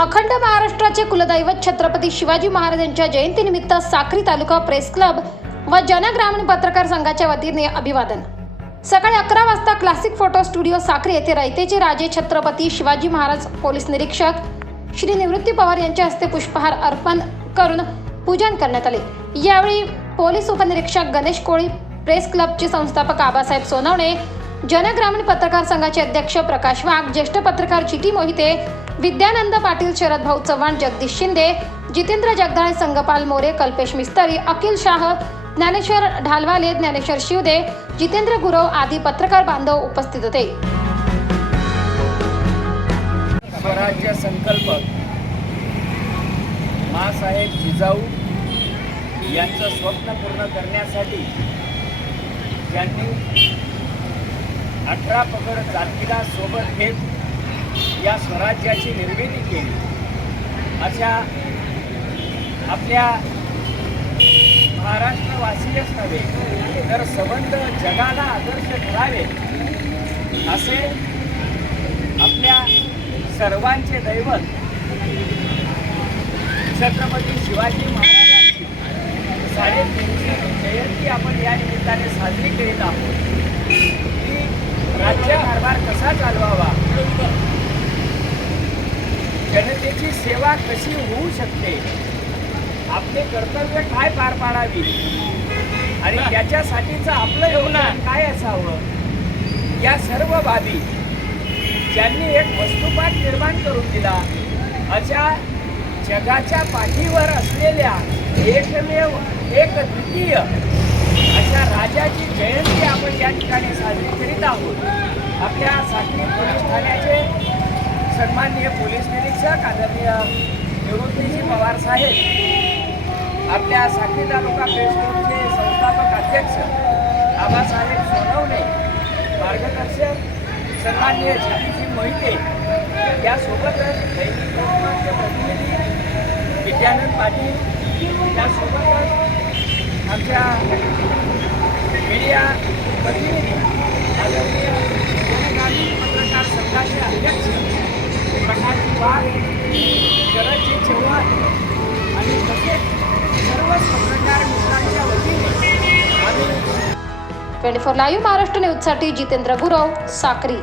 अखंड महाराष्ट्राचे कुलदैवत छत्रपती शिवाजी महाराजांच्या जयंतीनिमित्त साक्री तालुका प्रेस क्लब व जनग्रामीण पत्रकार संघाच्या वतीने अभिवादन। सकाळी 11 वाजता क्लासिक फोटो स्टुडिओ साक्री येथे रयतेचे राजे छत्रपती शिवाजी महाराज पोलीस निरीक्षक श्री निवृत्ती पवार यांच्या हस्ते पुष्पहार अर्पण करून पूजन करण्यात आले। यावेळी पोलीस उपनिरीक्षक गणेश कोळी, प्रेस क्लबचे संस्थापक आबासाहेब सोनवणे, जनग्रामीण पत्रकार संघाचे अध्यक्ष प्रकाश वाघ, ज्येष्ठ पत्रकार जीटी मोहिते, विद्यानंद पाटील, शरद भाऊ चव्हाण, जगदीश शिंदे, जितेंद्र जगदाळे, संगपाल मोरे, कल्पेश मिस्तरी, अखिल शाह, ज्ञानेश्वर ढालवाले, ज्ञानेश्वर शिवदे, जितेंद्र गुरव आदी पत्रकार बांधव उपस्थित होते। स्वराज्य संकल्पक माँसाहेब जिजाऊ यांचं स्वप्न पूर्ण करण्यासाठी त्यांनी 18 पगड जातीला सोबत घेत या स्वराज्याची निर्मिती केली। अशा आपल्या महाराष्ट्रवासीयच नव्हे तर संबंध जगाला आदर्श ठरावे असे आपल्या सर्वांचे दैवत छत्रपती शिवाजी महाराजांची 350वी जयंती आपण या निमित्ताने साजरी करीत आहोत। की राज्य कारभार कसा चालवावा, जनतेची सेवा कशी होऊ शकते, आपले कर्तव्य काय पार पाडावी आणि त्याच्यासाठीचं आपलं योगदान काय असावं, या सर्व बाबी ज्यांनी एक वस्तुपाठ निर्माण करून दिला अशा जगाच्या पाठीवर असलेल्या एकमेव एक द्वितीय अशा राजाची जयंती आपण या ठिकाणी साजरी करीत आहोत। आपल्या साक्री पोलीस ठाण्याचे सन्माननीय पोलीस निरीक्षक आदरणीय निवृत्तीजी पवार साहेब, आपल्या साक्री तालुका प्रेस क्लबचे संस्थापक अध्यक्ष आबासाहेब सोनवणे, मार्गदर्शक सन्माननीय जीटी मोहिते, यासोबतच दैनिक लोकमतचे प्रतिनिधी विद्यानंद पाटील, यासोबतच आमच्या मीडिया प्रतिनिधी आदरणीय जनग्रामीण पत्रकार संघाचे अध्यक्ष प्रकाश वाघ, शरदजी चव्हाण आणि तसेच सर्व पत्रकार मित्रांच्या वतीने आम्ही 24 लाईव्ह महाराष्ट्र न्यूजसाठी जितेंद्र गुरव, साक्री।